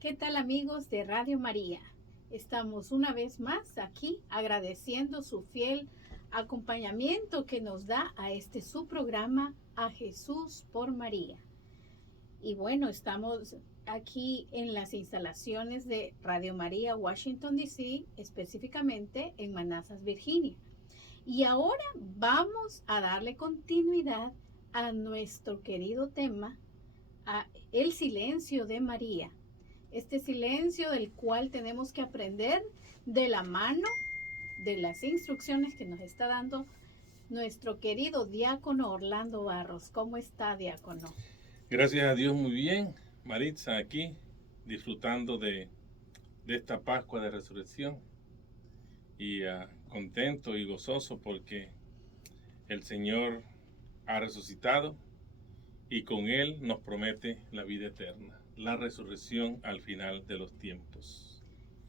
¿Qué tal amigos de Radio María? Estamos una vez más aquí agradeciendo su fiel acompañamiento que nos da a este su programa A Jesús por María. Y bueno, estamos aquí en las instalaciones de Radio María Washington DC, específicamente en Manassas, Virginia. Y ahora vamos a darle continuidad a nuestro querido tema, a el silencio de María. Este silencio del cual tenemos que aprender de la mano de las instrucciones que nos está dando nuestro querido diácono Orlando Barros. ¿Cómo está, diácono? Gracias a Dios, muy bien. Maritza aquí, disfrutando de esta Pascua de Resurrección y contento y gozoso porque el Señor ha resucitado y con Él nos promete la vida eterna, la resurrección al final de los tiempos.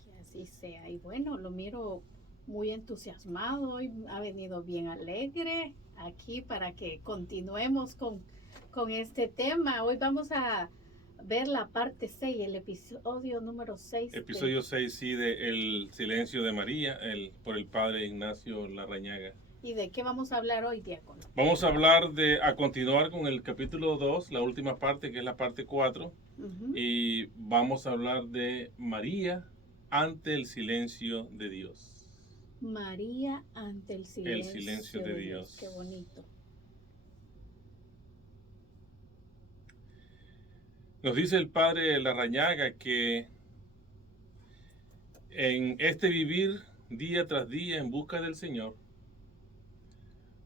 Que así sea. Y bueno, lo miro muy entusiasmado hoy, ha venido bien alegre aquí para que continuemos con este tema. Hoy vamos a ver la parte 6, el episodio número 6 del... Episodio 6, sí, de El silencio de María, por el padre Ignacio Larrañaga. ¿Y de qué vamos a hablar hoy, diácono? Vamos a continuar con el capítulo 2, la última parte, que es la parte 4, y vamos a hablar de María ante el silencio de Dios. María ante el silencio de Dios. Qué bonito. Nos dice el padre Larrañaga que en este vivir día tras día en busca del Señor,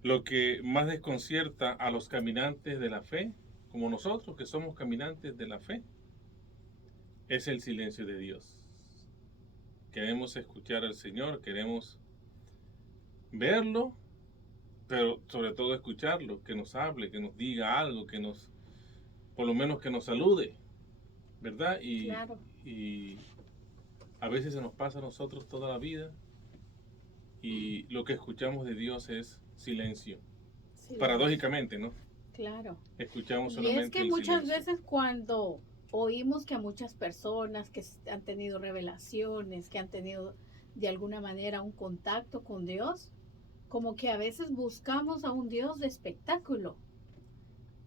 lo que más desconcierta a los caminantes de la fe, como nosotros que somos caminantes de la fe, es el silencio de Dios. Queremos escuchar al Señor, queremos verlo, pero sobre todo escucharlo, que nos hable, que nos diga algo, por lo menos que nos salude, ¿verdad? Claro. Y a veces se nos pasa a nosotros toda la vida y lo que escuchamos de Dios es silencio. Paradójicamente, ¿no? Claro. Escuchamos Y solamente es que el muchas silencio. veces cuando oímos que a muchas personas que han tenido revelaciones, que han tenido de alguna manera un contacto con Dios, como que a veces buscamos a un Dios de espectáculo.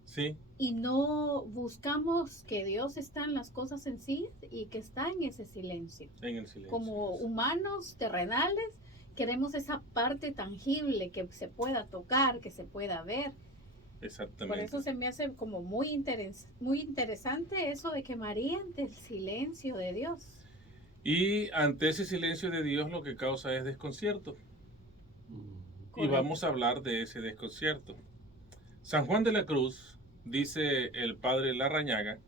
Sí. Y no buscamos que Dios está en las cosas sencillas y que está en ese silencio. En el silencio. Como humanos terrenales, queremos esa parte tangible que se pueda tocar, que se pueda ver. Exactamente. Por eso se me hace como muy interesante eso de que María ante el silencio de Dios. Y ante ese silencio de Dios lo que causa es desconcierto. Correcto. Y vamos a hablar de ese desconcierto. San Juan de la Cruz, dice el padre Larrañaga,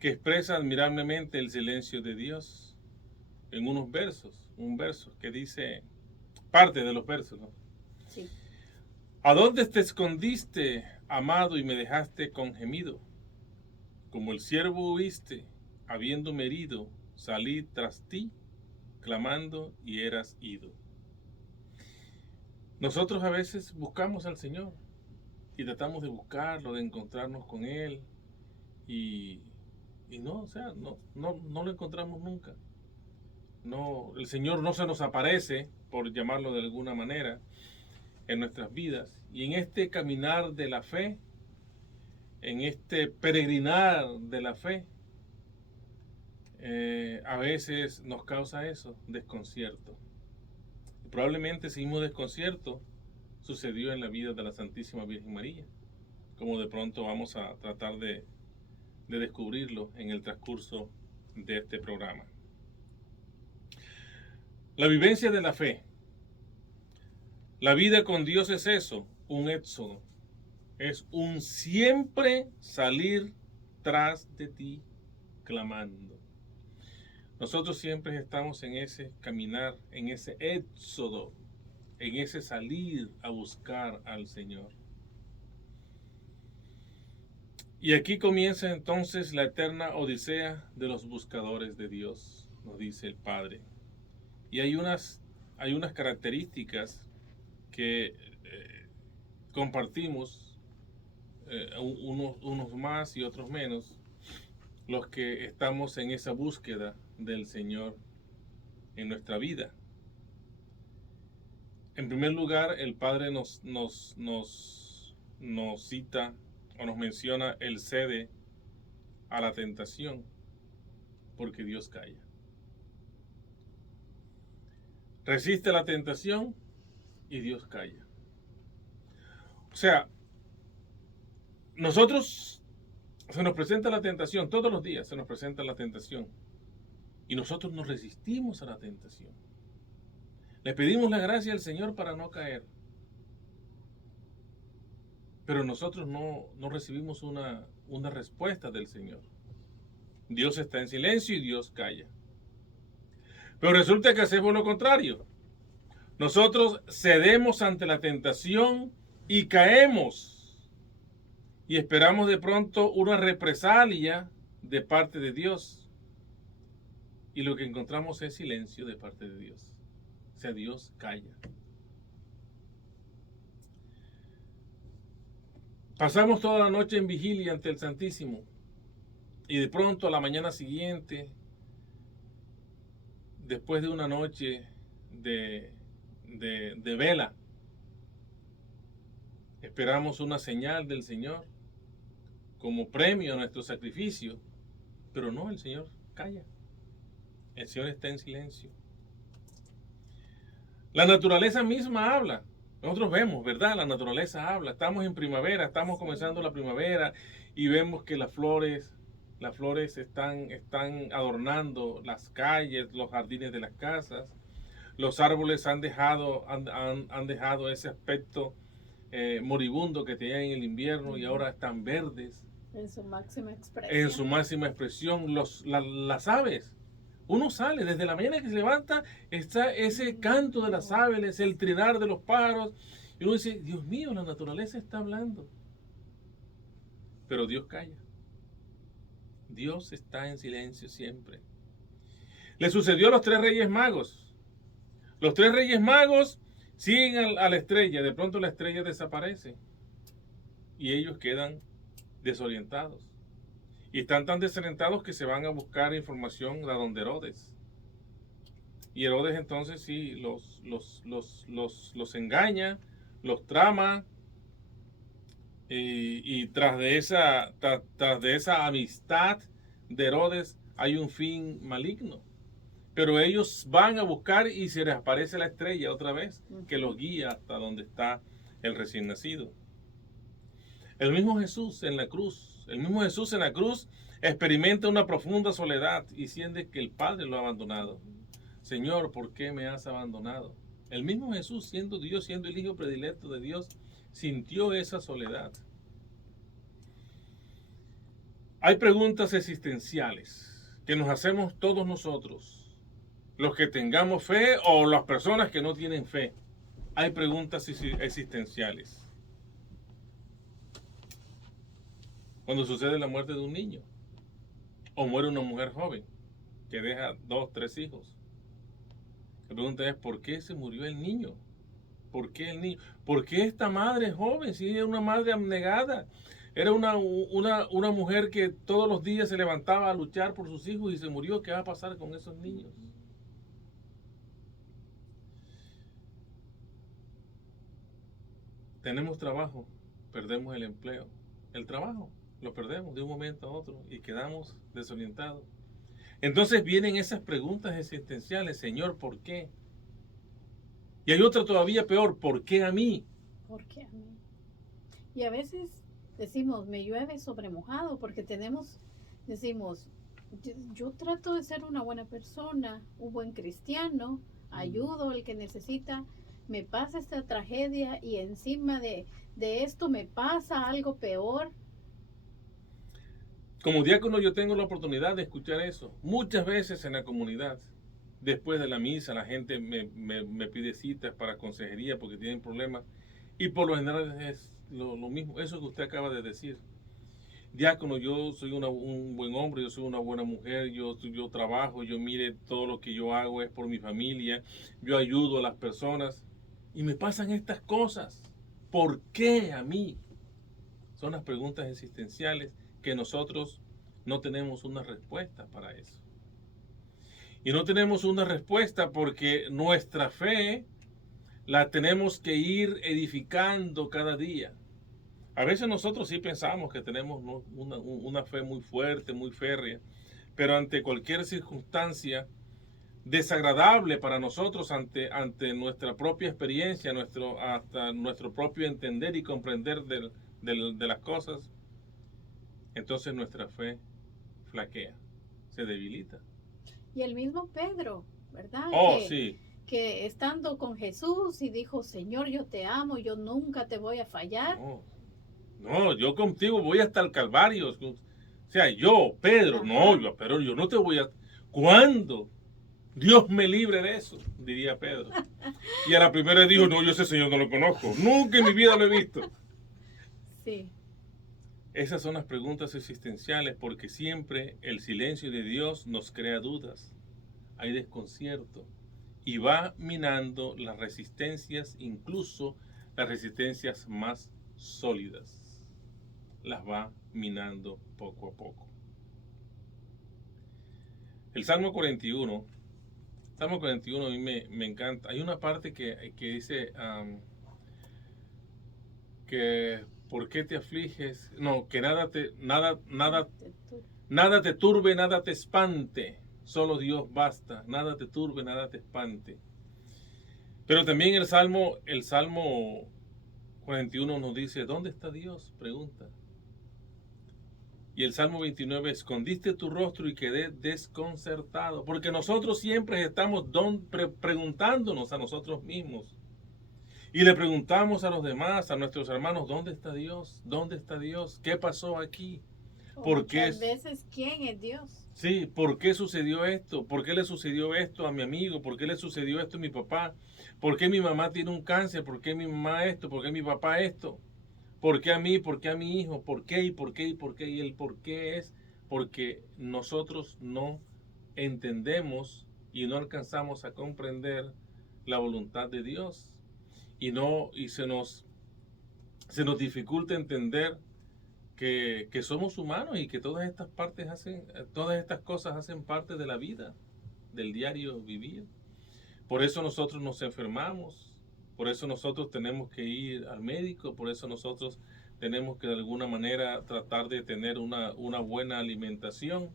que expresa admirablemente el silencio de Dios en unos versos, un verso que dice, parte de los versos, ¿no? Sí. ¿A dónde te escondiste, amado, y me dejaste con gemido? Como el siervo huiste, habiéndome herido, salí tras ti, clamando y eras ido. Nosotros a veces buscamos al Señor y tratamos de buscarlo, de encontrarnos con Él y no, o sea, no lo encontramos nunca. No, el Señor no se nos aparece, por llamarlo de alguna manera, en nuestras vidas. Y en este caminar de la fe, en este peregrinar de la fe, a veces nos causa eso, desconcierto. Y probablemente ese mismo desconcierto sucedió en la vida de la Santísima Virgen María, como de pronto vamos a tratar de descubrirlo en el transcurso de este programa. La vivencia de la fe. La vida con Dios es eso, un éxodo. Es un siempre salir tras de ti clamando. Nosotros siempre estamos en ese caminar, en ese éxodo, en ese salir a buscar al Señor. Y aquí comienza entonces la eterna odisea de los buscadores de Dios, nos dice el Padre. Y hay unas características que compartimos, unos más y otros menos, los que estamos en esa búsqueda del Señor en nuestra vida. En primer lugar, el Padre nos cita o nos menciona el cede a la tentación, porque Dios calla. Resiste la tentación y Dios calla. O sea, nosotros se nos presenta la tentación, todos los días se nos presenta la tentación, y nosotros nos resistimos a la tentación. Le pedimos la gracia al Señor para no caer, pero nosotros no recibimos una respuesta del Señor. Dios está en silencio y Dios calla. Pero resulta que hacemos lo contrario. Nosotros cedemos ante la tentación y caemos. Y esperamos de pronto una represalia de parte de Dios. Y lo que encontramos es silencio de parte de Dios. O sea, Dios calla. Pasamos toda la noche en vigilia ante el Santísimo. Y de pronto a la mañana siguiente, después de una noche de vela, esperamos una señal del Señor como premio a nuestro sacrificio, pero no, el Señor calla. El Señor está en silencio. La naturaleza misma habla. Nosotros vemos, ¿verdad? La naturaleza habla. Estamos en primavera, estamos comenzando la primavera y vemos que las flores están adornando las calles, los jardines de las casas. Los árboles han dejado ese aspecto moribundo que tenían en el invierno y ahora están verdes. En su máxima expresión. En su máxima expresión. Las aves. Uno sale, desde la mañana que se levanta, está ese canto de las aves, el trinar de los pájaros. Y uno dice, Dios mío, la naturaleza está hablando. Pero Dios calla. Dios está en silencio siempre. Le sucedió a los 3 reyes magos. Los 3 reyes magos siguen a la estrella. De pronto la estrella desaparece. Y ellos quedan desorientados. Y están tan desorientados que se van a buscar información a donde Herodes. Y Herodes entonces sí los engaña, los trama. Y tras de esa amistad de Herodes hay un fin maligno. Pero ellos van a buscar y se les aparece la estrella otra vez, que los guía hasta donde está el recién nacido. El mismo Jesús en la cruz experimenta una profunda soledad y siente que el Padre lo ha abandonado. Señor, ¿por qué me has abandonado? El mismo Jesús, siendo Dios, siendo el Hijo predilecto de Dios, sintió esa soledad. Hay preguntas existenciales que nos hacemos todos nosotros, los que tengamos fe o las personas que no tienen fe. Hay preguntas existenciales. Cuando sucede la muerte de un niño, o muere una mujer joven que deja 2, 3 hijos, la pregunta es, ¿por qué se murió el niño? ¿Por qué el niño? ¿Por qué esta madre joven? Si era una madre abnegada, era una mujer que todos los días se levantaba a luchar por sus hijos y se murió. ¿Qué va a pasar con esos niños? Tenemos trabajo, perdemos el empleo. El trabajo lo perdemos de un momento a otro y quedamos desorientados. Entonces vienen esas preguntas existenciales, Señor, ¿por qué? Y hay otra todavía peor, ¿por qué a mí? ¿Por qué a mí? Y a veces decimos, me llueve sobre mojado, porque decimos, yo trato de ser una buena persona, un buen cristiano, ayudo al que necesita, me pasa esta tragedia y encima de esto me pasa algo peor. Como diácono yo tengo la oportunidad de escuchar eso. Muchas veces en la comunidad, después de la misa, la gente me pide citas para consejería porque tienen problemas. Y por lo general es lo mismo, eso que usted acaba de decir. Diácono, yo soy un buen hombre, yo soy una buena mujer, yo trabajo, yo mire, todo lo que yo hago es por mi familia, yo ayudo a las personas y me pasan estas cosas. ¿Por qué a mí? Son las preguntas existenciales que nosotros no tenemos una respuesta para eso. Y no tenemos una respuesta porque nuestra fe la tenemos que ir edificando cada día. A veces nosotros sí pensamos que tenemos una fe muy fuerte, muy férrea, pero ante cualquier circunstancia desagradable para nosotros, ante nuestra propia experiencia, hasta nuestro propio entender y comprender de las cosas, entonces nuestra fe flaquea, se debilita. Y el mismo Pedro, ¿verdad? Oh, sí. Que estando con Jesús y dijo, Señor, yo te amo, yo nunca te voy a fallar. No, yo contigo voy hasta el Calvario. O sea, yo, Pedro, Ajá. pero yo no te voy a... ¿Cuándo? Dios me libre de eso, diría Pedro. Y a la primera dijo, no, yo ese señor no lo conozco. Nunca en mi vida lo he visto. Sí. Esas son las preguntas existenciales porque siempre el silencio de Dios nos crea dudas. Hay desconcierto y va minando las resistencias, incluso las resistencias más sólidas. Las va minando poco a poco. El Salmo 41 a mí me encanta. Hay una parte que dice que ¿por qué te afliges? No, que nada te turbe, nada te espante. Solo Dios basta. Nada te turbe, nada te espante. Pero también el Salmo 41 nos dice, ¿dónde está Dios? Pregunta. Y el Salmo 29, escondiste tu rostro y quedé desconcertado. Porque nosotros siempre estamos preguntándonos a nosotros mismos. Y le preguntamos a los demás, a nuestros hermanos, ¿dónde está Dios? ¿Dónde está Dios? ¿Qué pasó aquí? ¿Por qué? Muchas veces, ¿quién es Dios? Sí, ¿por qué sucedió esto? ¿Por qué le sucedió esto a mi amigo? ¿Por qué le sucedió esto a mi papá? ¿Por qué mi mamá tiene un cáncer? ¿Por qué mi mamá esto? ¿Por qué mi papá esto? ¿Por qué a mí? ¿Por qué a mi hijo? ¿Por qué? ¿Y por qué? ¿Y por qué? Y el por qué es porque nosotros no entendemos y no alcanzamos a comprender la voluntad de Dios. Y se nos dificulta entender que somos humanos y que todas estas cosas hacen parte de la vida, del diario vivir. Por eso nosotros nos enfermamos, por eso nosotros tenemos que ir al médico, por eso nosotros tenemos que de alguna manera tratar de tener una buena alimentación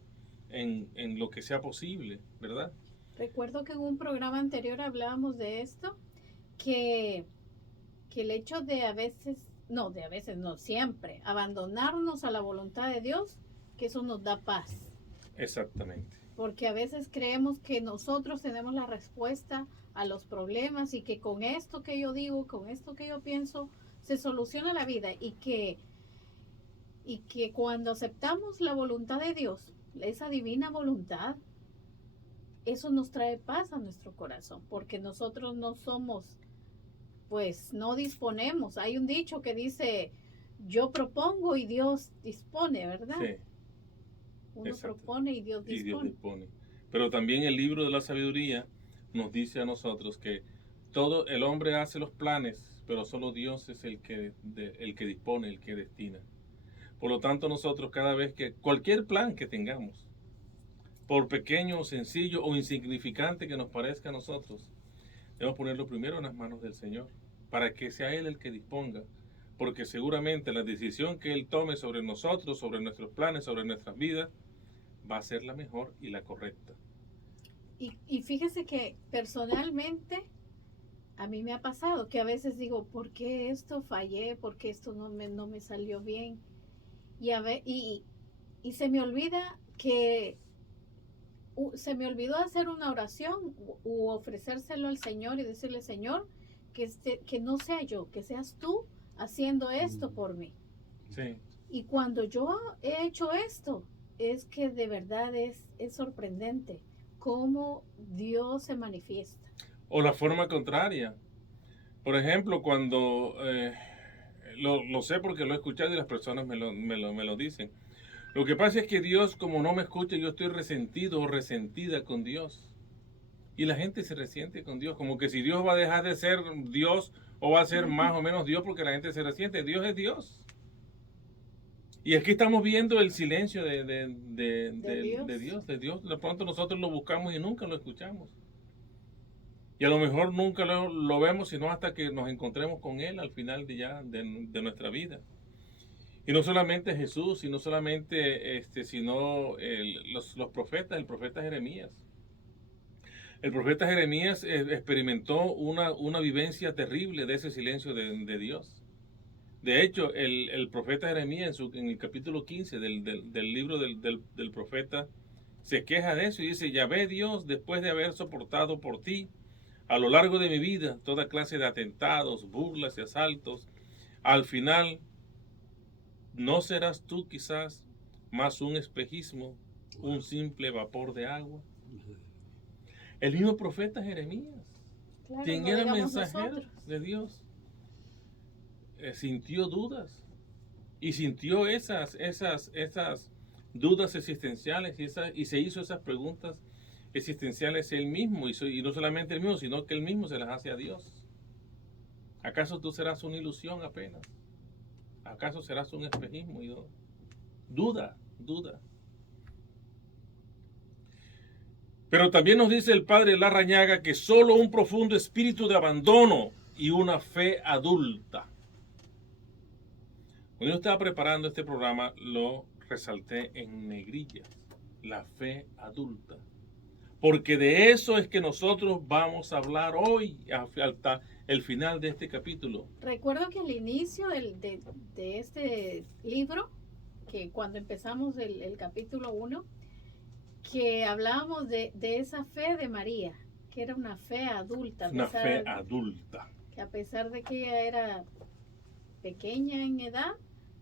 en lo que sea posible, ¿verdad? Recuerdo que en un programa anterior hablábamos de esto, que el hecho de a veces no, siempre, abandonarnos a la voluntad de Dios, que eso nos da paz. Exactamente. Porque a veces creemos que nosotros tenemos la respuesta a los problemas y que con esto que yo digo, con esto que yo pienso, se soluciona la vida y que cuando aceptamos la voluntad de Dios, esa divina voluntad, eso nos trae paz a nuestro corazón, porque nosotros no somos, pues no disponemos. Hay un dicho que dice, yo propongo y Dios dispone, ¿verdad? Sí. Uno propone y Dios dispone. Pero también el libro de la sabiduría nos dice a nosotros que todo el hombre hace los planes, pero solo Dios es el que dispone, el que destina. Por lo tanto, nosotros cada vez que cualquier plan que tengamos, por pequeño, sencillo o insignificante que nos parezca a nosotros, debemos ponerlo primero en las manos del Señor, para que sea Él el que disponga, porque seguramente la decisión que Él tome sobre nosotros, sobre nuestros planes, sobre nuestras vidas, va a ser la mejor y la correcta. Y fíjese que personalmente a mí me ha pasado que a veces digo, ¿por qué esto fallé? ¿Por qué esto no me salió bien? Y se me olvida que se me olvidó hacer una oración u ofrecérselo al Señor y decirle, Señor, que no sea yo, que seas tú haciendo esto por mí. Sí. Y cuando yo he hecho esto, es que de verdad es sorprendente cómo Dios se manifiesta. O la forma contraria. Por ejemplo, cuando, lo sé porque lo he escuchado y las personas me lo dicen. Lo que pasa es que Dios, como no me escucha, yo estoy resentido o resentida con Dios. Y la gente se resiente con Dios, como que si Dios va a dejar de ser Dios o va a ser más o menos Dios porque la gente se resiente. Dios es Dios. Y aquí estamos viendo el silencio Dios. de Dios. De pronto nosotros lo buscamos y nunca lo escuchamos. Y a lo mejor nunca lo vemos, sino hasta que nos encontremos con Él al final de nuestra vida. Y no solamente Jesús, y no solamente los profetas, el profeta Jeremías. El profeta Jeremías experimentó una vivencia terrible de ese silencio de Dios. De hecho, el profeta Jeremías en el capítulo 15 del libro del profeta se queja de eso y dice: Yahvé Dios, después de haber soportado por ti a lo largo de mi vida toda clase de atentados, burlas y asaltos, al final, ¿no serás tú quizás más un espejismo, un simple vapor de agua? El mismo profeta Jeremías, Claro, quien no era digamos mensajero nosotros. de Dios, sintió dudas y sintió esas dudas existenciales y se hizo esas preguntas existenciales él mismo, y no solamente él mismo, sino que él mismo se las hace a Dios. ¿Acaso tú serás una ilusión apenas? ¿Acaso serás un espejismo? Duda. Pero también nos dice el padre Larrañaga que solo un profundo espíritu de abandono y una fe adulta. Cuando yo estaba preparando este programa, lo resalté en negrillas, la fe adulta. Porque de eso es que nosotros vamos a hablar hoy, hasta el final de este capítulo. Recuerdo que al inicio de este libro, que cuando empezamos el capítulo 1, que hablábamos de esa fe de María, que era una fe adulta. Una fe adulta. Que a pesar de que ella era pequeña en edad,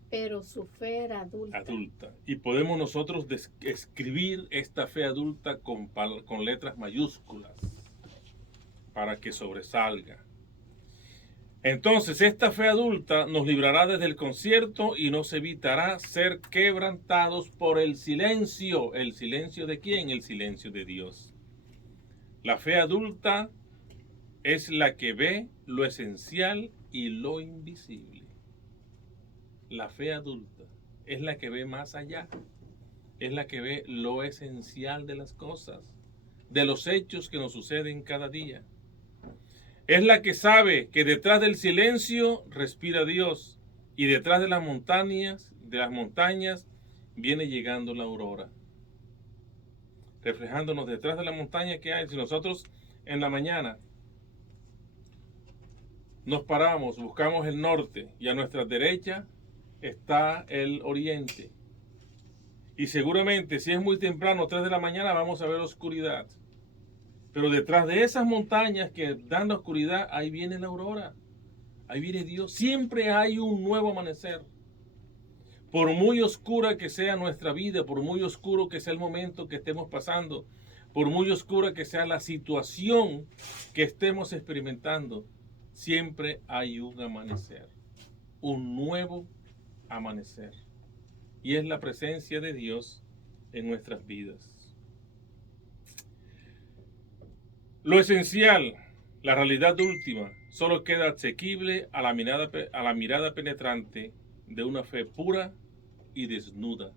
pero su fe era adulta. Y podemos nosotros escribir esta fe adulta con letras mayúsculas para que sobresalga. Entonces, esta fe adulta nos librará desde el concierto y nos evitará ser quebrantados por el silencio. ¿El silencio de quién? El silencio de Dios. La fe adulta es la que ve lo esencial y lo invisible. La fe adulta es la que ve más allá, es la que ve lo esencial de las cosas, de los hechos que nos suceden cada día. Es la que sabe que detrás del silencio respira Dios y detrás de las montañas viene llegando la aurora. Reflejándonos detrás de la montaña que hay. Si nosotros en la mañana nos paramos, buscamos el norte y a nuestra derecha está el oriente. Y seguramente si es muy temprano, 3 de la mañana, vamos a ver oscuridad. Pero detrás de esas montañas que dan la oscuridad, ahí viene la aurora. Ahí viene Dios. Siempre hay un nuevo amanecer. Por muy oscura que sea nuestra vida, por muy oscuro que sea el momento que estemos pasando, por muy oscura que sea la situación que estemos experimentando, siempre hay un amanecer. Un nuevo amanecer. Y es la presencia de Dios en nuestras vidas. Lo esencial, la realidad última, solo queda asequible a la mirada penetrante de una fe pura y desnuda,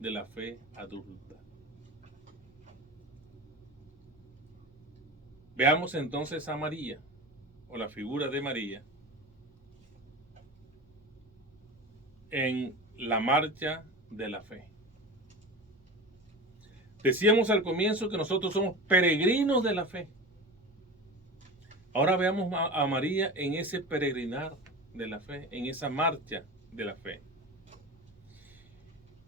de la fe adulta. Veamos entonces a María, o la figura de María, en la marcha de la fe. Decíamos al comienzo que nosotros somos peregrinos de la fe. Ahora veamos a María en ese peregrinar de la fe, en esa marcha de la fe.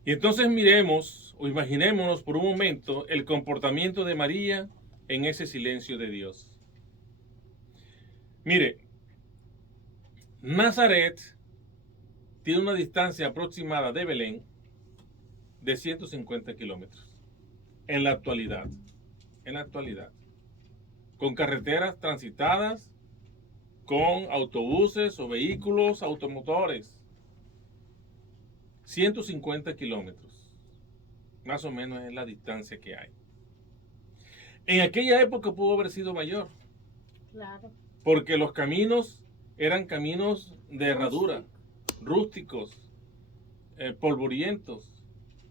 Y entonces miremos o imaginémonos por un momento el comportamiento de María en ese silencio de Dios. Mire, Nazaret tiene una distancia aproximada de Belén de 150 kilómetros. En la actualidad, con carreteras transitadas, con autobuses o vehículos automotores, 150 kilómetros, más o menos es la distancia que hay. En aquella época pudo haber sido mayor, Claro. porque los caminos eran caminos de herradura, rústicos, polvorientos,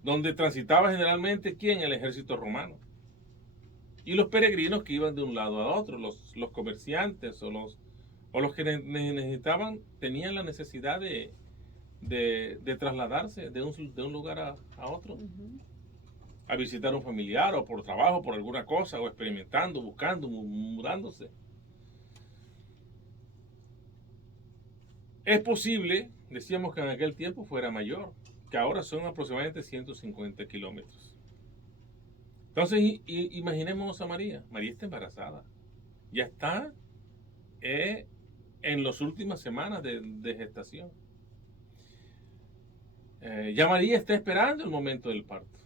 donde transitaba generalmente ¿quién? El ejército romano. Y los peregrinos que iban de un lado a otro, los comerciantes o los que necesitaban, tenían la necesidad de trasladarse de un lugar a otro, a visitar a un familiar o por trabajo, por alguna cosa, o experimentando, buscando, mudándose. Es posible, decíamos que en aquel tiempo fuera mayor, que ahora son aproximadamente 150 kilómetros. Entonces, imaginémonos a María. María está embarazada. Ya está en las últimas semanas de gestación. Ya María está esperando el momento del parto.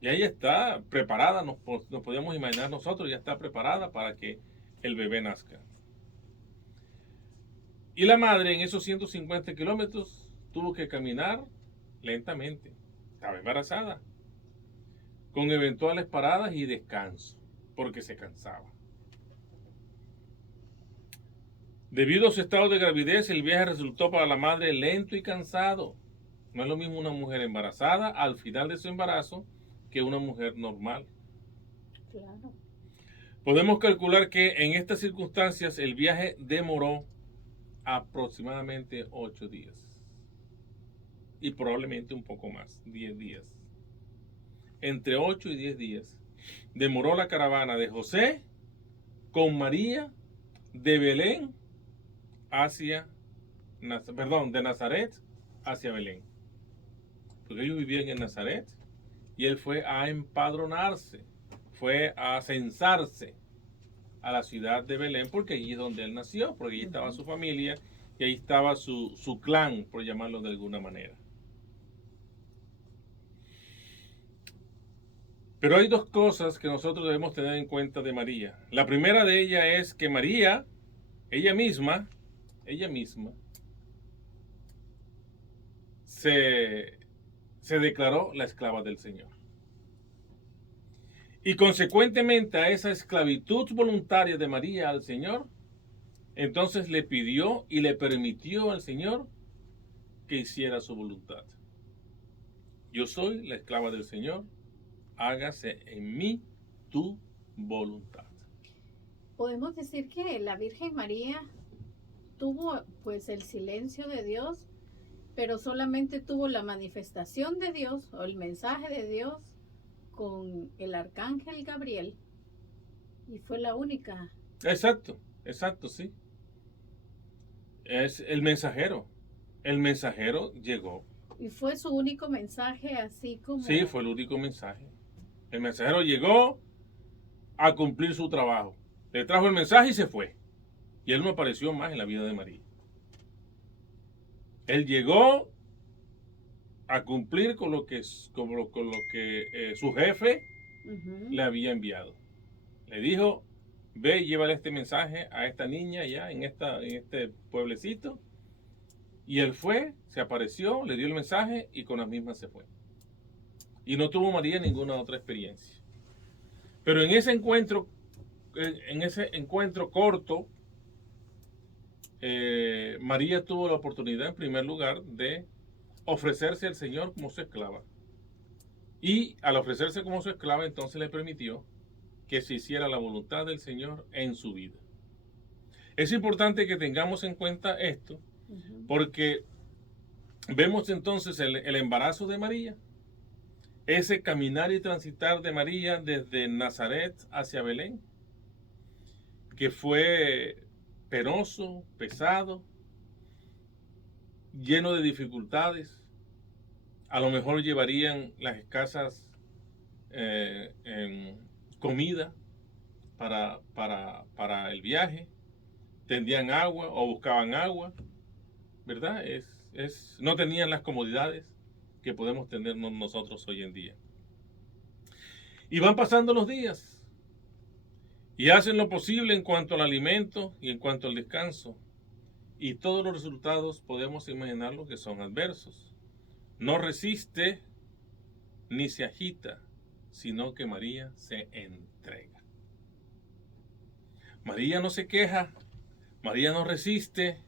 Ya ella está preparada, nos podíamos imaginar nosotros, ya está preparada para que el bebé nazca. Y la madre en esos 150 kilómetros tuvo que caminar lentamente. Estaba embarazada, con eventuales paradas y descanso, porque se cansaba. Debido a su estado de gravidez, el viaje resultó para la madre lento y cansado. No es lo mismo una mujer embarazada al final de su embarazo que una mujer normal. Claro. Podemos calcular que en estas circunstancias el viaje demoró aproximadamente 8 días. Y probablemente un poco más, 10 días. Entre 8 y 10 días demoró la caravana de José con María de Belén hacia, de Nazaret hacia Belén. Porque ellos vivían en Nazaret y él fue a empadronarse, fue a censarse a la ciudad de Belén, porque allí es donde él nació, porque allí estaba su familia y ahí estaba su clan, por llamarlo de alguna manera. Pero hay dos cosas que nosotros debemos tener en cuenta de María. La primera de ellas es que María, ella misma, se declaró la esclava del Señor. Y consecuentemente a esa esclavitud voluntaria de María al Señor, entonces le pidió y le permitió al Señor que hiciera su voluntad. Yo soy la esclava del Señor, hágase en mí tu voluntad. Podemos decir que la Virgen María tuvo pues el silencio de Dios, pero solamente tuvo la manifestación de Dios o el mensaje de Dios con el arcángel Gabriel, y fue la única. Exacto, sí. Es el mensajero. El mensajero llegó. Y fue su único mensaje, así como... Sí, fue el único mensaje. El mensajero llegó a cumplir su trabajo. Le trajo el mensaje y se fue. Y él no apareció más en la vida de María. Él llegó a cumplir con lo que su jefe le había enviado. Le dijo, ve y llévale este mensaje a esta niña allá en este pueblecito. Y él fue, se apareció, le dio el mensaje y con las mismas se fue. Y no tuvo María ninguna otra experiencia. Pero en ese encuentro corto, María tuvo la oportunidad, en primer lugar, de ofrecerse al Señor como su esclava. Y al ofrecerse como su esclava, entonces le permitió que se hiciera la voluntad del Señor en su vida. Es importante que tengamos en cuenta esto, porque vemos entonces el embarazo de María, ese caminar y transitar de María desde Nazaret hacia Belén, que fue penoso, pesado, lleno de dificultades. A lo mejor llevarían las escasas comida para el viaje, tendrían agua o buscaban agua, ¿verdad? No tenían las comodidades que podemos tener nosotros hoy en día. Y van pasando los días y hacen lo posible en cuanto al alimento y en cuanto al descanso. Y todos los resultados podemos imaginarlo que son adversos. No resiste ni se agita, sino que María se entrega. María no se queja, María no resiste,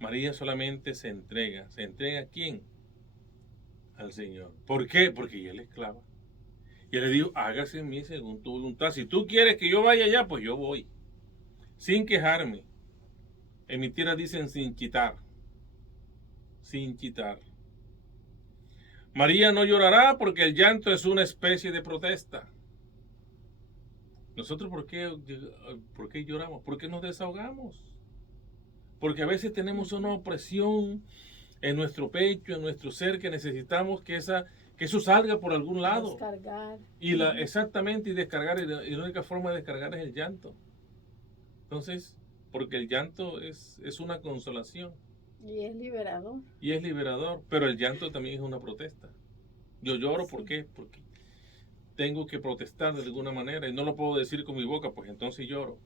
María solamente se entrega. ¿Se entrega a quién? al Señor. ¿Por qué? Porque ella es la esclava. Y él le dijo, hágase en mí según tu voluntad. Si tú quieres que yo vaya allá, pues yo voy. Sin quejarme. En mi tierra dicen sin quitar. Sin quitar. María no llorará porque el llanto es una especie de protesta. ¿Nosotros por qué lloramos? ¿Por qué nos desahogamos? Porque a veces tenemos una opresión en nuestro pecho, en nuestro ser, que necesitamos que eso salga por algún lado. Descargar. Exactamente, y descargar. Y la única forma de descargar es el llanto. Entonces, porque el llanto es una consolación. Y es liberador. Y es liberador, pero el llanto también es una protesta. Yo lloro, ¿por qué? Porque tengo que protestar de alguna manera y no lo puedo decir con mi boca, pues entonces lloro.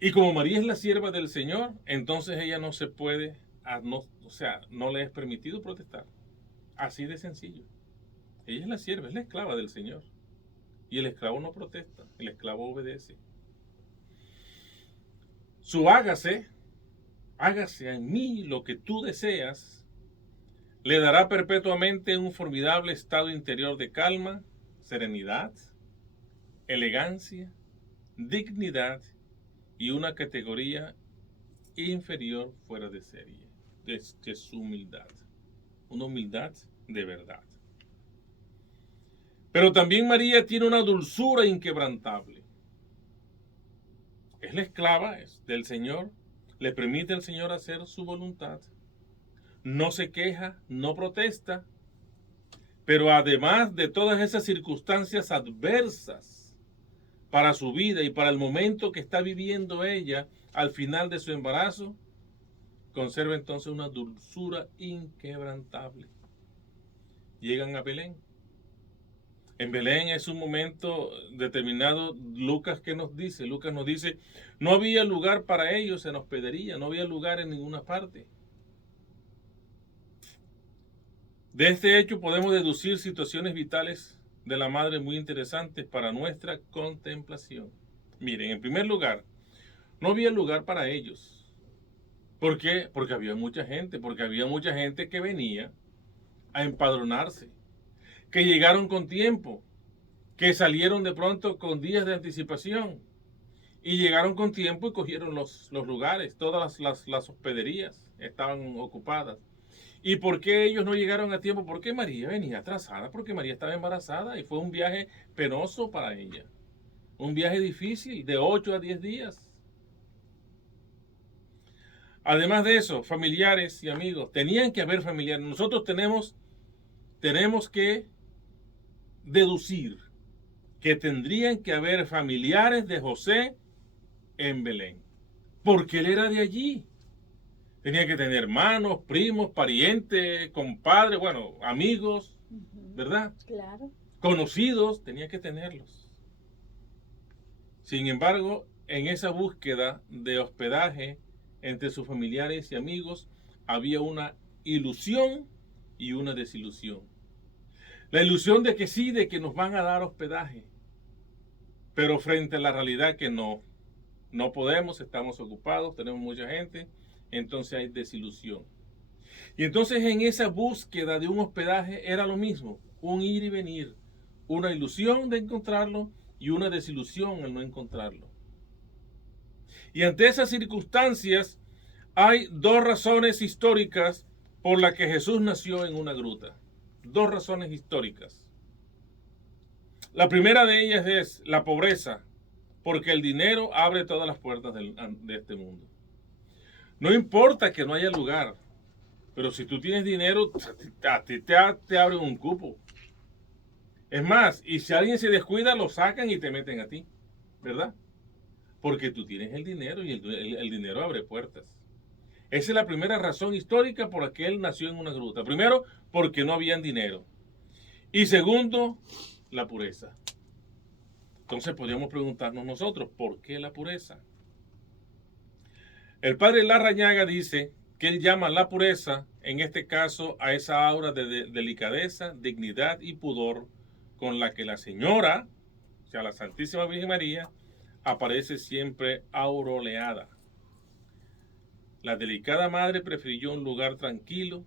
Y como María es la sierva del Señor, entonces ella no se puede, no le es permitido protestar. Así de sencillo. Ella es la sierva, es la esclava del Señor. Y el esclavo no protesta, el esclavo obedece. Su hágase en mí lo que tú deseas, le dará perpetuamente un formidable estado interior de calma, serenidad, elegancia, dignidad y una categoría inferior fuera de serie, de su humildad. Una humildad de verdad. Pero también María tiene una dulzura inquebrantable. Es la esclava del Señor, le permite al Señor hacer su voluntad. No se queja, no protesta, pero además de todas esas circunstancias adversas para su vida y para el momento que está viviendo ella al final de su embarazo, conserva entonces una dulzura inquebrantable. Llegan a Belén. En Belén es un momento determinado. Lucas nos dice, no había lugar para ellos en hospedería, no había lugar en ninguna parte. De este hecho podemos deducir situaciones vitales de la madre muy interesantes para nuestra contemplación. Miren, en primer lugar, no había lugar para ellos. ¿Por qué? Porque había mucha gente que venía a empadronarse, que llegaron con tiempo, que salieron de pronto con días de anticipación y llegaron con tiempo y cogieron los lugares, todas las hospederías estaban ocupadas. ¿Y por qué ellos no llegaron a tiempo? Porque María venía atrasada, porque María estaba embarazada y fue un viaje penoso para ella. Un viaje difícil de 8 a 10 días. Además de eso, familiares y amigos, tenían que haber familiares. Nosotros tenemos que deducir que tendrían que haber familiares de José en Belén, porque él era de allí. Tenía que tener hermanos, primos, parientes, compadres, bueno, amigos, ¿verdad? Claro. Conocidos, tenía que tenerlos. Sin embargo, en esa búsqueda de hospedaje entre sus familiares y amigos, había una ilusión y una desilusión. La ilusión de que sí, de que nos van a dar hospedaje, pero frente a la realidad que no podemos, estamos ocupados, tenemos mucha gente, entonces hay desilusión. Y entonces en esa búsqueda de un hospedaje era lo mismo, un ir y venir, una ilusión de encontrarlo y una desilusión al no encontrarlo. Y ante esas circunstancias hay dos razones históricas por las que Jesús nació en una gruta. Dos razones históricas. La primera de ellas es la pobreza, porque el dinero abre todas las puertas de este mundo. No importa que no haya lugar, pero si tú tienes dinero, a ti te abren un cupo. Es más, y si alguien se descuida, lo sacan y te meten a ti, ¿verdad? Porque tú tienes el dinero y el dinero abre puertas. Esa es la primera razón histórica por la que él nació en una gruta. Primero, porque no había dinero. Y segundo, la pureza. Entonces podríamos preguntarnos nosotros, ¿por qué la pureza? El padre Larrañaga dice que él llama la pureza, en este caso, a esa aura de delicadeza, dignidad y pudor con la que la señora, o sea, la Santísima Virgen María, aparece siempre aureolada. La delicada madre prefirió un lugar tranquilo,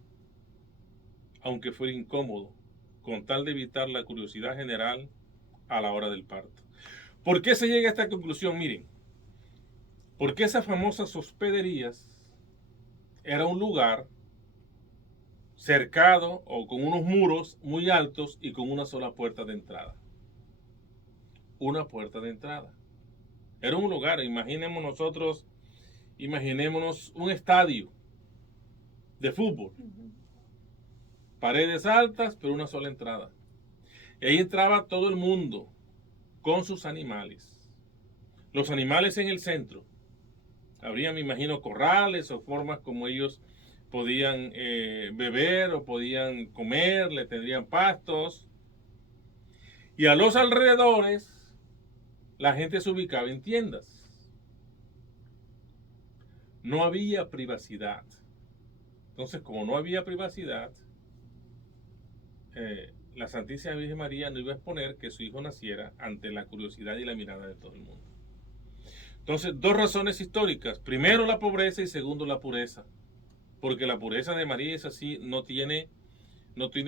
aunque fuera incómodo, con tal de evitar la curiosidad general a la hora del parto. ¿Por qué se llega a esta conclusión? Miren, porque esas famosas hospederías era un lugar cercado o con unos muros muy altos y con una sola puerta de entrada. Una puerta de entrada. Era un lugar, imaginémonos un estadio de fútbol. Paredes altas, pero una sola entrada. Y ahí entraba todo el mundo con sus animales. Los animales en el centro. Habría, me imagino, corrales o formas como ellos podían beber o podían comer, le tendrían pastos. Y a los alrededores, la gente se ubicaba en tiendas. No había privacidad. Entonces, como no había privacidad, la Santísima Virgen María no iba a exponer que su hijo naciera ante la curiosidad y la mirada de todo el mundo. Entonces, dos razones históricas. Primero, la pobreza y segundo, la pureza. Porque la pureza de María es así, no tiene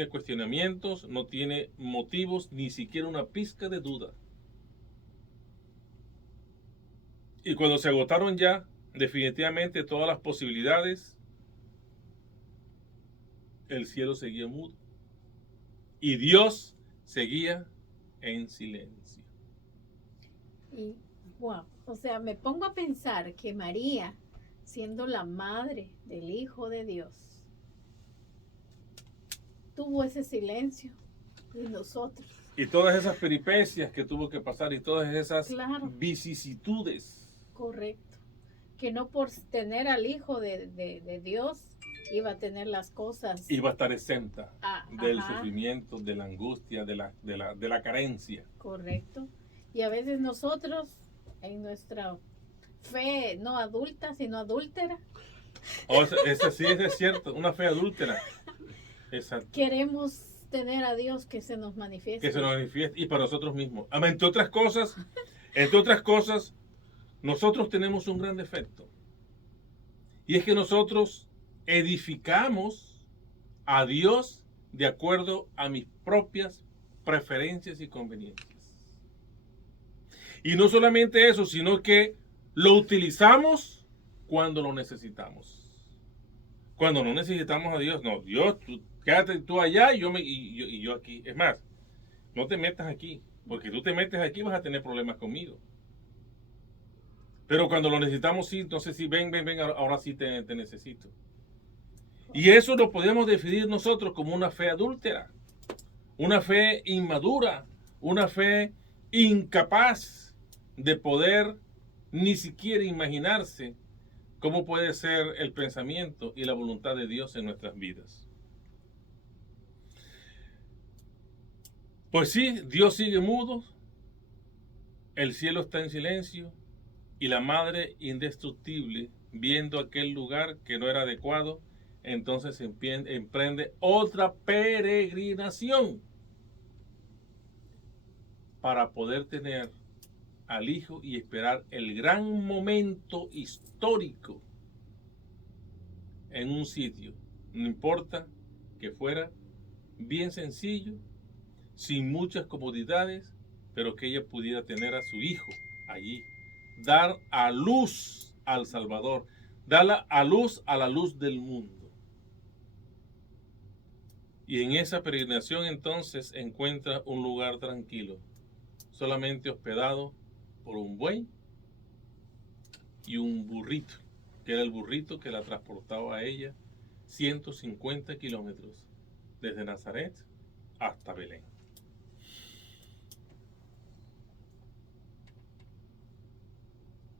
cuestionamientos, no tiene motivos, ni siquiera una pizca de duda. Y cuando se agotaron ya definitivamente todas las posibilidades, el cielo seguía mudo. Y Dios seguía en silencio. Y wow, o sea, me pongo a pensar que María, siendo la madre del Hijo de Dios, tuvo ese silencio de nosotros. Y todas esas peripecias que tuvo que pasar y todas esas Claro. vicisitudes. Correcto. Que no por tener al Hijo de Dios iba a tener las cosas. Iba a estar exenta del Ajá. sufrimiento, de la angustia, de la carencia. Correcto. Y a veces nosotros, en nuestra fe no adulta, sino adúltera, Esa sí es cierto, una fe adúltera. Exacto. queremos tener a Dios que se nos manifieste. Que se nos manifieste y para nosotros mismos. Entre otras cosas, nosotros tenemos un gran defecto. Y es que nosotros edificamos a Dios de acuerdo a mis propias preferencias y conveniencias. Y no solamente eso, sino que lo utilizamos cuando lo necesitamos. Cuando no necesitamos a Dios, no, Dios, quédate tú allá y yo aquí. Es más, no te metas aquí, porque tú te metes aquí vas a tener problemas conmigo. Pero cuando lo necesitamos, sí, entonces sí, ven, ahora sí te necesito. Y eso lo podemos definir nosotros como una fe adúltera, una fe inmadura, una fe incapaz de poder ni siquiera imaginarse cómo puede ser el pensamiento y la voluntad de Dios en nuestras vidas. Pues sí, Dios sigue mudo, el cielo está en silencio y la madre indestructible, viendo aquel lugar que no era adecuado, entonces emprende otra peregrinación para poder tener al hijo y esperar el gran momento histórico en un sitio, no importa que fuera bien sencillo, sin muchas comodidades, pero que ella pudiera tener a su hijo allí, dar a luz al Salvador, dar a la luz del mundo. Y en esa peregrinación entonces encuentra un lugar tranquilo, solamente hospedado por un buey y un burrito, que era el burrito que la transportaba a ella 150 kilómetros desde Nazaret hasta Belén.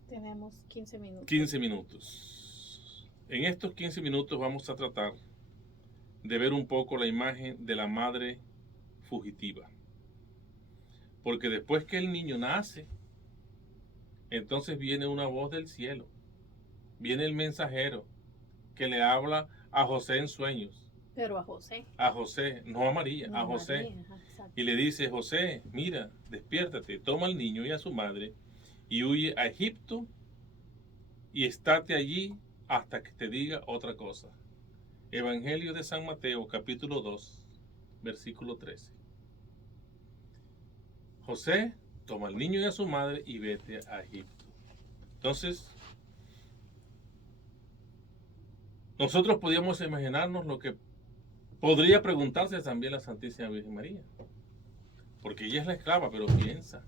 Tenemos 15 minutos. 15 minutos. En estos 15 minutos vamos a tratar de ver un poco la imagen de la madre fugitiva. Porque después que el niño nace, entonces viene una voz del cielo. Viene el mensajero que le habla a José en sueños. Pero a José. A José, no a María, No a José. María, y le dice, José, mira, despiértate, toma al niño y a su madre y huye a Egipto y estate allí hasta que te diga otra cosa. Evangelio de San Mateo, capítulo 2, versículo 13. José, toma al niño y a su madre y vete a Egipto. Entonces, nosotros podíamos imaginarnos lo que podría preguntarse también la Santísima Virgen María. Porque ella es la esclava, pero piensa.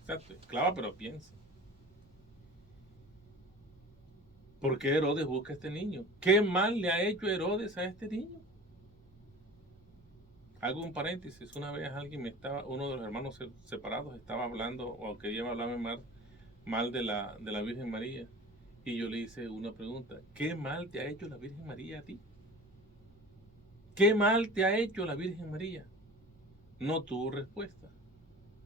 Exacto, esclava, pero piensa. ¿Por qué Herodes busca a este niño? ¿Qué mal le ha hecho Herodes a este niño? Hago un paréntesis. Una vez uno de los hermanos separados estaba hablando, o quería hablarme mal de la Virgen María. Y yo le hice una pregunta. ¿Qué mal te ha hecho la Virgen María a ti? ¿Qué mal te ha hecho la Virgen María? No tuvo respuesta.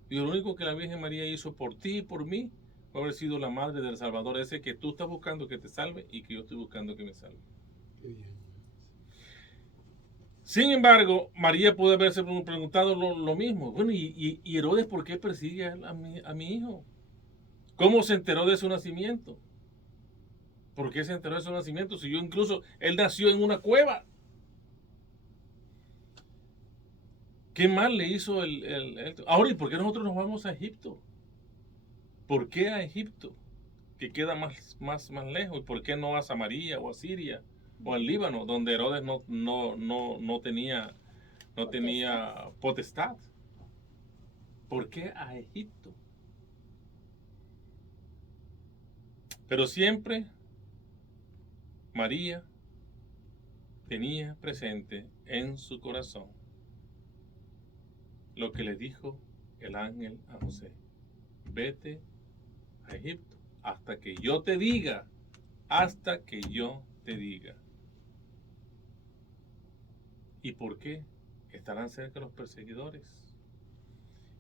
Y lo único que la Virgen María hizo por ti y por mí fue haber sido la madre del Salvador, ese que tú estás buscando que te salve y que yo estoy buscando que me salve. Qué bien. Sin embargo, María pudo haberse preguntado lo mismo. Bueno, ¿y Herodes por qué persigue a mi hijo? ¿Cómo se enteró de su nacimiento? ¿Por qué se enteró de su nacimiento? Si él nació en una cueva. ¿Qué mal le hizo Ahora, ¿y por qué nosotros nos vamos a Egipto? ¿Por qué a Egipto? Que queda más lejos. ¿Y por qué no a Samaria o a Siria o al Líbano, donde Herodes no tenía potestad? ¿Por qué a Egipto? Pero siempre María tenía presente en su corazón lo que le dijo el ángel a José: vete a Egipto hasta que yo te diga, ¿Y por qué? Estarán cerca los perseguidores.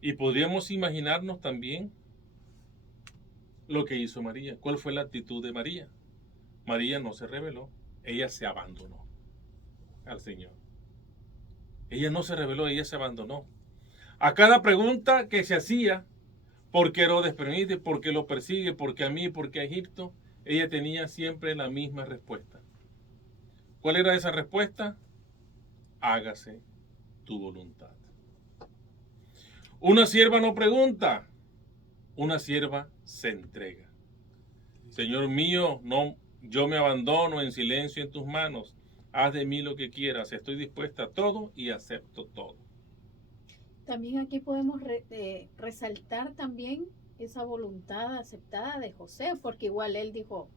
Y podríamos imaginarnos también lo que hizo María. ¿Cuál fue la actitud de María? María no se rebeló, ella se abandonó al Señor. Ella no se rebeló, ella se abandonó. A cada pregunta que se hacía, ¿por qué Herodes permite? ¿Por qué lo persigue? ¿Por qué a mí? ¿Por qué a Egipto? Ella tenía siempre la misma respuesta. ¿Cuál era esa respuesta? Hágase tu voluntad. Una sierva no pregunta, una sierva se entrega. Señor mío, no, yo me abandono en silencio en tus manos. Haz de mí lo que quieras. Estoy dispuesta a todo y acepto todo. También aquí podemos resaltar también esa voluntad aceptada de José, porque igual él dijo,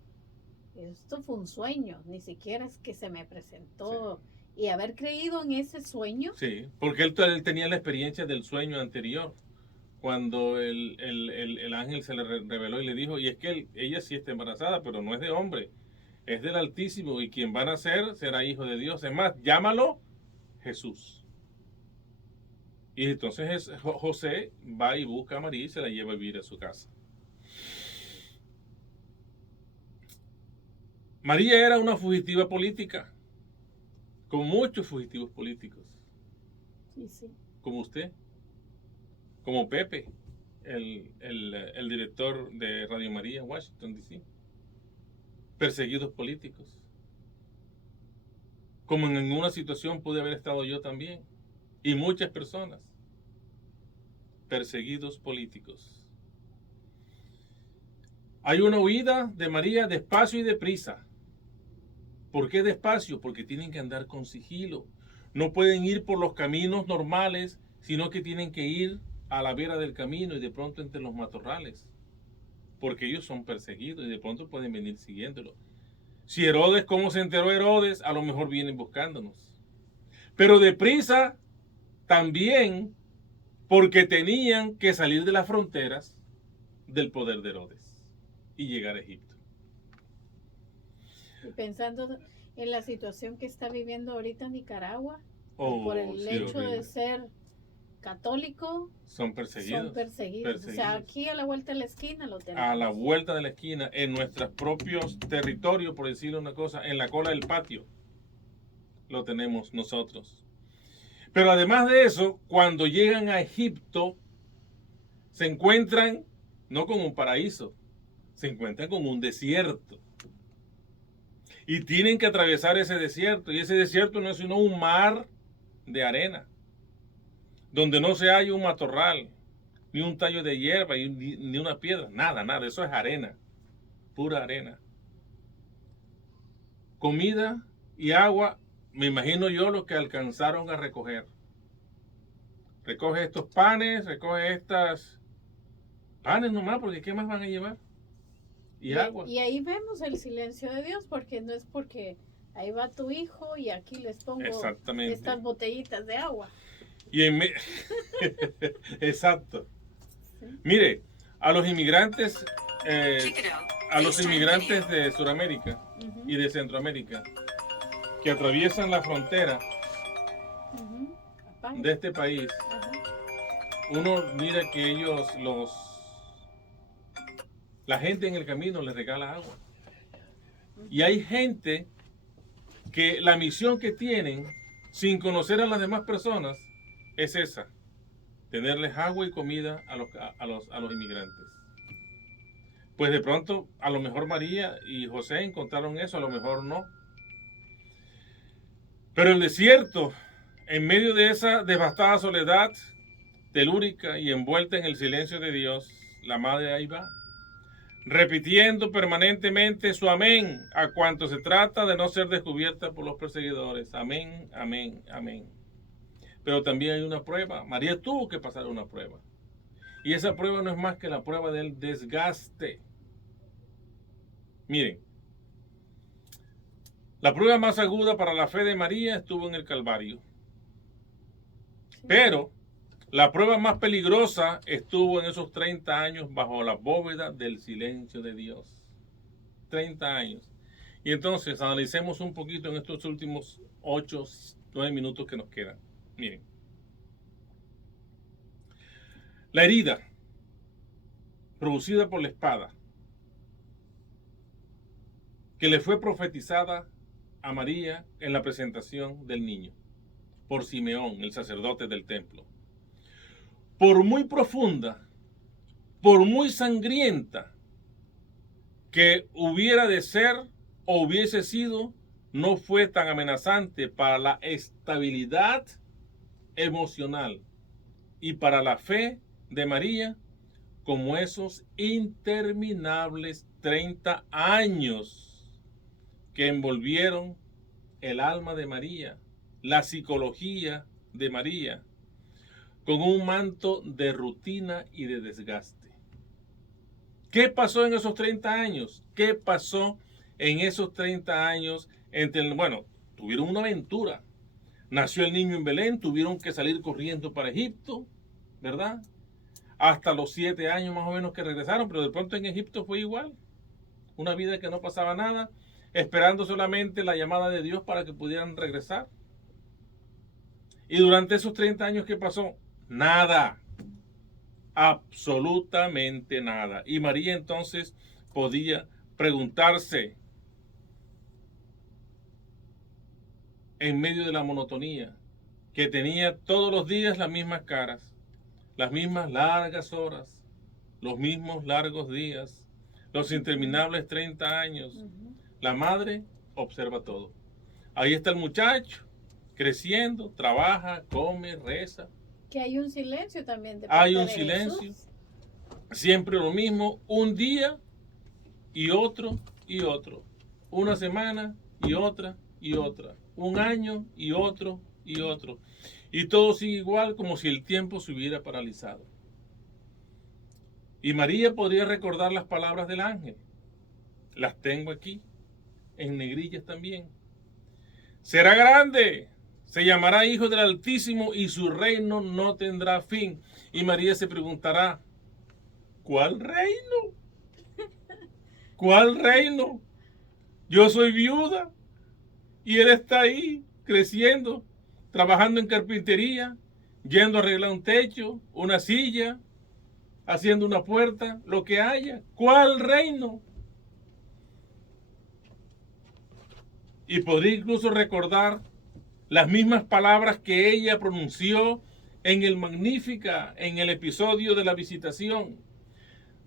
esto fue un sueño, ni siquiera es que se me presentó. Sí. Y haber creído en ese sueño. Sí, porque él tenía la experiencia del sueño anterior, cuando el ángel se le reveló y le dijo, y es que ella sí está embarazada, pero no es de hombre, es del Altísimo, y quien va a nacer será hijo de Dios. Es más, llámalo Jesús. Y entonces José va y busca a María y se la lleva a vivir a su casa. María era una fugitiva política, como muchos fugitivos políticos. Sí, sí. Como usted, como Pepe, el director de Radio María en Washington, D.C. Perseguidos políticos. Como en una situación pude haber estado yo también. Y muchas personas. Perseguidos políticos. Hay una huida de María despacio y deprisa. ¿Por qué despacio? Porque tienen que andar con sigilo. No pueden ir por los caminos normales, sino que tienen que ir a la vera del camino y de pronto entre los matorrales. Porque ellos son perseguidos y de pronto pueden venir siguiéndolo. Si Herodes, ¿cómo se enteró Herodes? A lo mejor vienen buscándonos. Pero deprisa también porque tenían que salir de las fronteras del poder de Herodes y llegar a Egipto. Y pensando en la situación que está viviendo ahorita Nicaragua, por el hecho de ser católico, son perseguidos. O sea, aquí a la vuelta de la esquina lo tenemos. A la vuelta de la esquina, en nuestros propios territorios, por decirlo una cosa, en la cola del patio, lo tenemos nosotros. Pero además de eso, cuando llegan a Egipto, se encuentran no con un paraíso, se encuentran con un desierto. Y tienen que atravesar ese desierto. Y ese desierto no es sino un mar de arena, donde no se halla un matorral, ni un tallo de hierba, ni una piedra. Nada, nada. Eso es arena, pura arena. Comida y agua, me imagino yo lo que alcanzaron a recoger. Recoge estos panes, recoge estas panes nomás, porque ¿qué más van a llevar? Y agua. Y ahí vemos el silencio de Dios, porque no es porque ahí va tu hijo y aquí les pongo estas botellitas de agua. Exacto. Sí. Mire, a los inmigrantes de Sudamérica y de Centroamérica que atraviesan la frontera de este país, uno mira que ellos la gente en el camino les regala agua. Y hay gente que la misión que tienen, sin conocer a las demás personas, es esa: tenerles agua y comida a los inmigrantes. Pues de pronto, a lo mejor María y José encontraron eso, a lo mejor no. Pero el desierto, en medio de esa devastada soledad telúrica y envuelta en el silencio de Dios, la madre ahí va, repitiendo permanentemente su amén a cuanto se trata de no ser descubierta por los perseguidores. Amén, amén, amén. Pero también hay una prueba. María tuvo que pasar una prueba. Y esa prueba no es más que la prueba del desgaste. Miren, la prueba más aguda para la fe de María estuvo en el Calvario. Pero la prueba más peligrosa estuvo en esos 30 años bajo la bóveda del silencio de Dios. 30 años. Y entonces analicemos un poquito en estos últimos 8, 9 minutos que nos quedan. Miren. La herida producida por la espada que le fue profetizada a María en la presentación del niño por Simeón, el sacerdote del templo. Por muy profunda, por muy sangrienta que hubiera de ser o hubiese sido, no fue tan amenazante para la estabilidad emocional y para la fe de María como esos interminables 30 años que envolvieron el alma de María, la psicología de María, con un manto de rutina y de desgaste. ¿Qué pasó en esos 30 años? ¿Qué pasó en esos 30 años? Tuvieron una aventura. Nació el niño en Belén, tuvieron que salir corriendo para Egipto, ¿verdad? Hasta los 7 años más o menos que regresaron, pero de pronto en Egipto fue igual. Una vida que no pasaba nada, esperando solamente la llamada de Dios para que pudieran regresar. Y durante esos 30 años, ¿qué pasó? Nada, absolutamente nada. Y María entonces podía preguntarse, en medio de la monotonía, que tenía todos los días las mismas caras, las mismas largas horas, los mismos largos días, los interminables 30 años. La madre observa todo. Ahí está el muchacho, creciendo, trabaja, come, reza. Que hay un silencio también. Hay un silencio. Jesús. Siempre lo mismo, un día y otro y otro. Una semana y otra y otra. Un año y otro y otro. Y todo sigue igual, como si el tiempo se hubiera paralizado. Y María podría recordar las palabras del ángel. Las tengo aquí, en negrillas también. Será grande, se llamará Hijo del Altísimo y su reino no tendrá fin. Y María se preguntará, ¿cuál reino? ¿Cuál reino? Yo soy viuda y él está ahí creciendo, trabajando en carpintería, yendo a arreglar un techo, una silla, haciendo una puerta, lo que haya. ¿Cuál reino? Y podría incluso recordar las mismas palabras que ella pronunció en el Magnífica, en el episodio de la visitación.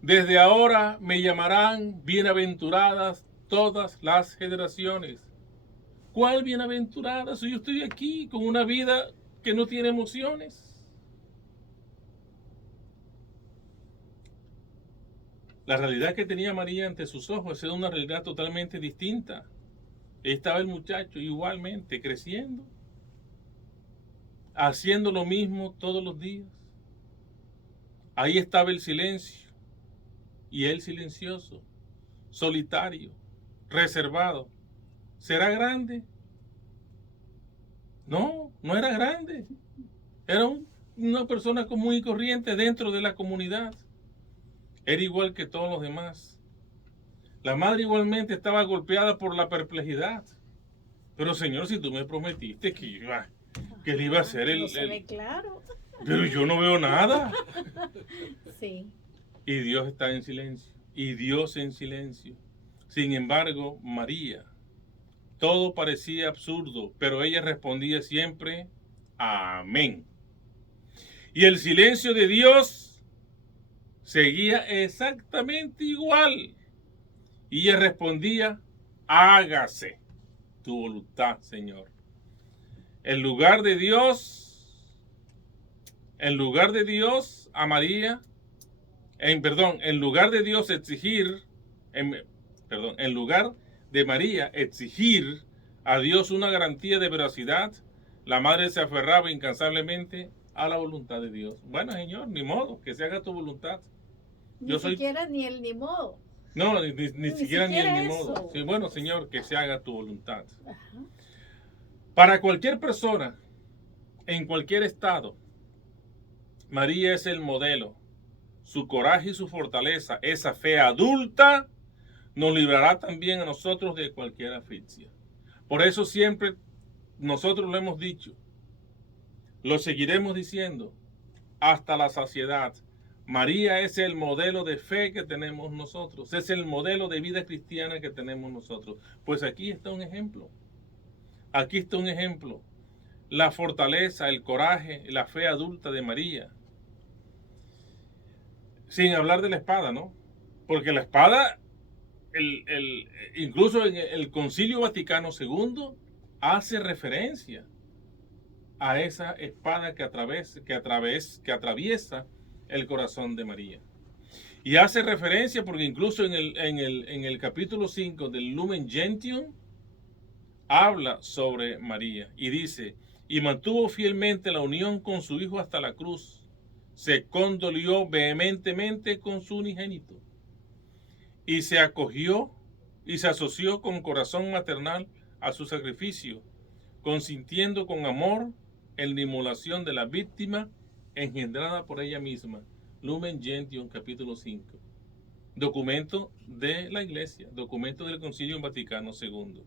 Desde ahora me llamarán bienaventuradas todas las generaciones. ¿Cuál bienaventurada si yo estoy aquí con una vida que no tiene emociones? La realidad que tenía María ante sus ojos era una realidad totalmente distinta. Estaba el muchacho igualmente creciendo, haciendo lo mismo todos los días. Ahí estaba el silencio, y él silencioso, solitario, reservado. ¿Será grande? No, no era grande. Era una persona común y corriente dentro de la comunidad. Era igual que todos los demás. La madre igualmente estaba golpeada por la perplejidad. Pero Señor, si tú me prometiste que él iba a ser No se ve claro. Pero yo no veo nada. Sí. Y Dios está en silencio. Y Dios en silencio. Sin embargo, María, todo parecía absurdo, pero ella respondía siempre, amén. Y el silencio de Dios seguía exactamente igual. Y ella respondía, hágase tu voluntad, Señor. En lugar de Dios a María, en lugar de Dios exigir, en lugar de María exigir a Dios una garantía de veracidad, la madre se aferraba incansablemente a la voluntad de Dios. Bueno, Señor, ni modo, que se haga tu voluntad. Ni siquiera ni el ni modo. No, ni siquiera ni el ni eso. modo. Sí, bueno, Señor, que se haga tu voluntad. Ajá. Para cualquier persona, en cualquier estado, María es el modelo. Su coraje y su fortaleza, esa fe adulta, nos librará también a nosotros de cualquier asfixia. Por eso siempre nosotros lo hemos dicho, lo seguiremos diciendo hasta la saciedad. María es el modelo de fe que tenemos nosotros, es el modelo de vida cristiana que tenemos nosotros. Pues aquí está un ejemplo. Aquí está un ejemplo. La fortaleza, el coraje, la fe adulta de María. Sin hablar de la espada, ¿no? Porque la espada, incluso en el Concilio Vaticano II, hace referencia a esa espada que atraviesa el corazón de María. Y hace referencia porque incluso en el capítulo 5 del Lumen Gentium habla sobre María y dice, y mantuvo fielmente la unión con su hijo hasta la cruz, se condolió vehementemente con su unigénito y se acogió y se asoció con corazón maternal a su sacrificio, consintiendo con amor en la inmolación de la víctima engendrada por ella misma. Lumen Gentium, capítulo 5. Documento de la Iglesia, documento del Concilio Vaticano II.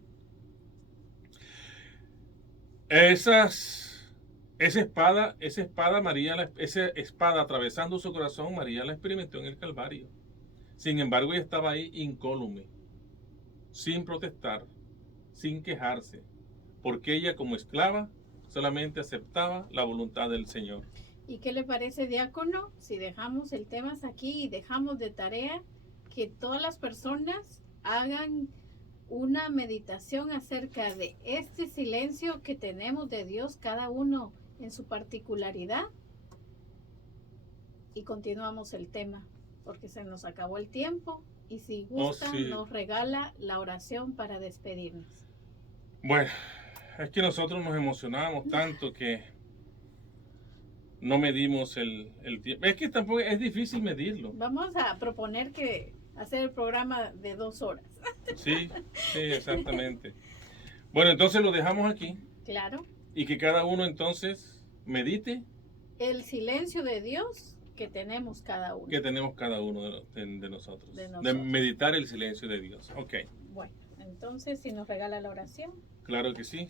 Esa espada María, esa espada atravesando su corazón, María la experimentó en el Calvario. Sin embargo, ella estaba ahí incólume, sin protestar, sin quejarse, porque ella como esclava solamente aceptaba la voluntad del Señor. ¿Y qué le parece, diácono, si dejamos el tema aquí y dejamos de tarea que todas las personas hagan una meditación acerca de este silencio que tenemos de Dios, cada uno en su particularidad? Y continuamos el tema, porque se nos acabó el tiempo y si gusta sí, nos regala la oración para despedirnos. Bueno, es que nosotros nos emocionamos tanto que no medimos el tiempo. Es que tampoco es difícil medirlo. Vamos a proponer que hacer el programa de 2 horas. Sí, exactamente. Bueno, entonces lo dejamos aquí. Claro. Y que cada uno entonces medite. El silencio de Dios que tenemos cada uno. Que tenemos cada uno de nosotros. De meditar el silencio de Dios. Ok. Bueno, entonces si nos regala la oración. Claro que sí.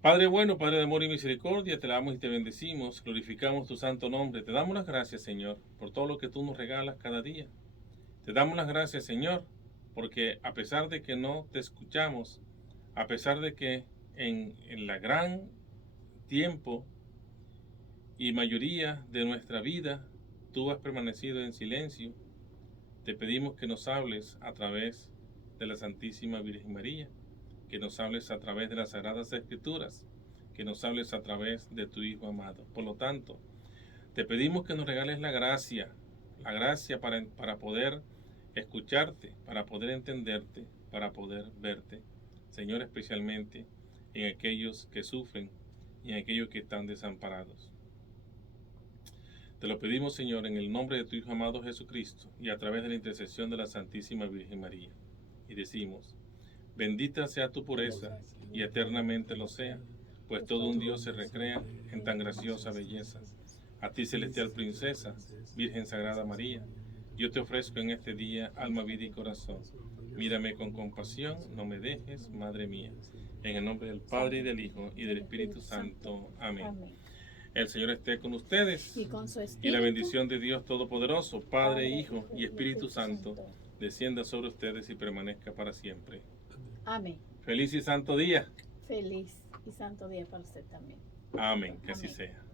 Padre bueno, Padre de amor y misericordia, te damos y te bendecimos, glorificamos tu santo nombre. Te damos las gracias, Señor, por todo lo que tú nos regalas cada día. Te damos las gracias, Señor, porque a pesar de que no te escuchamos, a pesar de que en la gran tiempo y mayoría de nuestra vida, tú has permanecido en silencio, Te pedimos que nos hables a través de la Santísima Virgen María, que nos hables a través de las Sagradas Escrituras, que nos hables a través de tu Hijo amado. Por lo tanto, te pedimos que nos regales la gracia para poder escucharte, para poder entenderte, para poder verte. Señor, especialmente en aquellos que sufren y en aquellos que están desamparados. Te lo pedimos, Señor, en el nombre de tu Hijo amado Jesucristo y a través de la intercesión de la Santísima Virgen María. Y decimos, bendita sea tu pureza y eternamente lo sea, pues todo un Dios se recrea en tan graciosa belleza. A ti, celestial princesa, Virgen Sagrada María, yo te ofrezco en este día alma, vida y corazón. Mírame con compasión, no me dejes, Madre mía. En el nombre del Padre, y del Hijo, y del Espíritu Santo. Amén. El Señor esté con ustedes. Y con su Y espíritu. la bendición de Dios Todopoderoso, Padre, Hijo y Espíritu Santo, descienda sobre ustedes y permanezca para siempre. Amén. Feliz y santo día. Feliz y santo día para usted también. Amén. Que así Amén. sea.